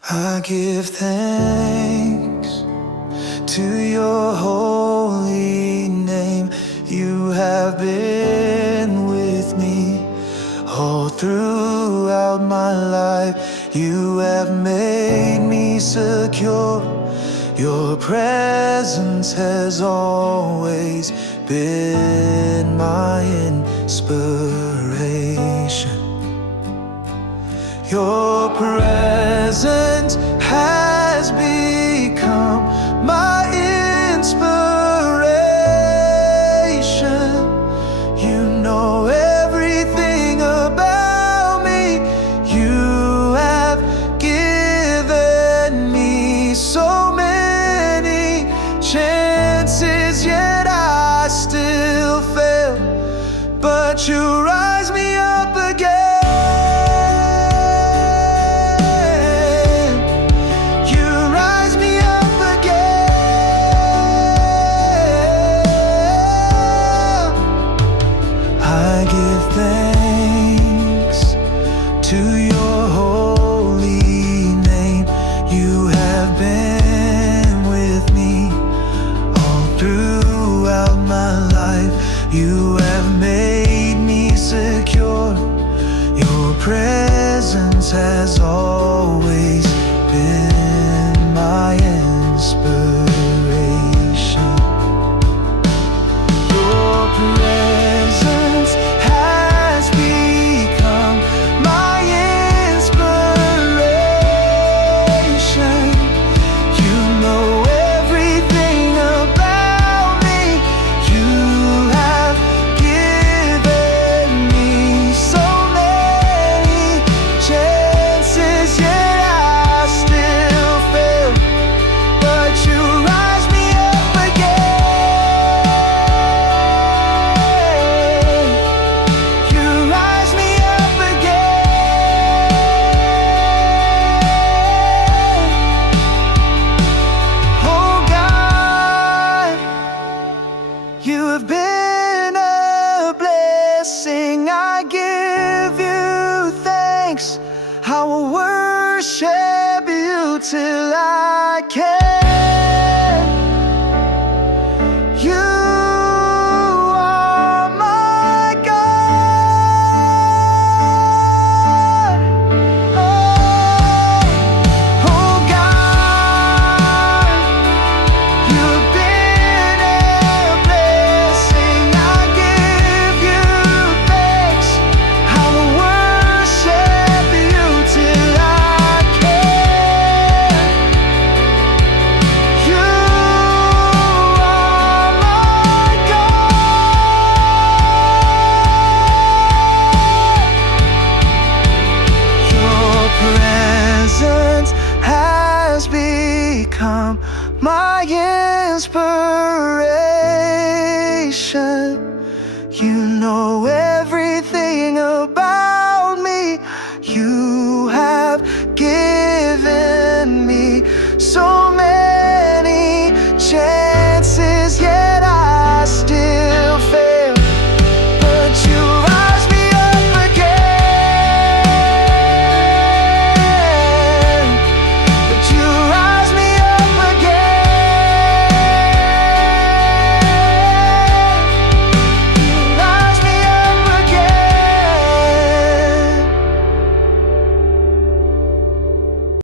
I give thanks to your holy name. You have been with me all throughout my life. You have made me secure. Your presence has always been my inspiration. Your presence has become my inspiration. You know everything about me. You have given me so many chances, yet I still fail. But you rise me up again. I give thanks to your holy name. You have been with me all throughout my life. You have made me secure. Your presence has always been my inspiration. Your presence has become my inspiration. You know everything about me. You have given me so many chances, yet I still fail. But you rise me up again. You rise me up again. Oh God, you have been a blessing. I give you thanks. I will worship you till I can. You are my God. Oh God, you've been a blessing. I give you thanks. I will worship you till I can. You are my God. Your presence has become my inspiration.